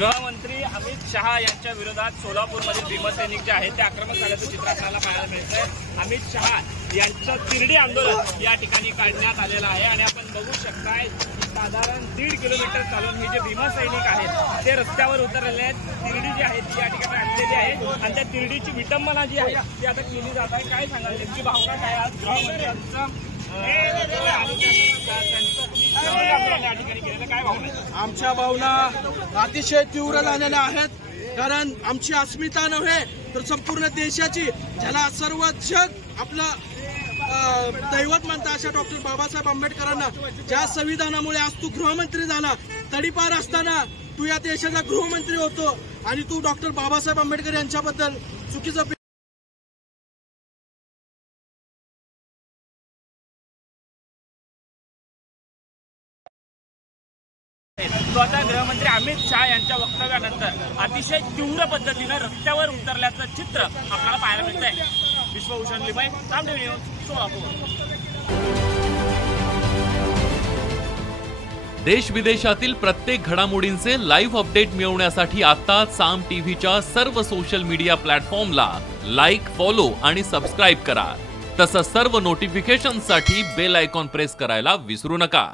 गृहमंत्री अमित शहा यांच्या विरोधात सोलापूरमधील भीमसैनिक जे आहेत ते आक्रमक झाल्याचं चित्र आपल्याला पाहायला मिळतंय। अमित शहा यांचं तिरडी आंदोलन या ठिकाणी काढण्यात आलेलं आहे आणि आपण बघू शकताय साधारण 1.5 किलोमीटर चालून हे जे भीमसैनिक आहेत ते रस्त्यावर उतरलेले आहेत। तिरडी जी आहे ती या ठिकाणी आणलेली आहे आणि त्या तिरडीची विटंबना जी आहे ती आता केली जात आहे। काय सांगाल त्यांची भावना काय आज गृहमंत्र्यांचं आमच्या भावना अतिशय तीव्र झालेल्या आहेत। कारण आमची अस्मिता नव्हे तर संपूर्ण देशाची, ज्याला सर्व जग आपलं दैवत म्हणता अशा डॉक्टर बाबासाहेब आंबेडकरांना, ज्या संविधानामुळे आज तू गृहमंत्री झाला, तडीपार असताना तू या देशाचा गृहमंत्री होतो आणि तू डॉक्टर बाबासाहेब आंबेडकर यांच्याबद्दल चुकीचं स्वतः गृहमंत्री अमित शहा यांच्या वक्तव्यानंतर अतिशय तीव्र पद्धतीने रस्त्यावर उतरल्याचं चित्र आपल्याला पाहायला मिळतंय। विश्वभूषण लिबाई, साम टीव्ही न्यूज, सोलापूर। देश विदेशातील प्रत्येक घडामोडींचे लाईव्ह अपडेट मिळवण्यासाठी आता साम टीव्हीच्या सर्व सोशल मीडिया प्लॅटफॉर्मला लाईक, फॉलो आणि सबस्क्राईब करा। तसंच सर्व नोटिफिकेशनसाठी बेल आयकॉन प्रेस करायला विसरू नका।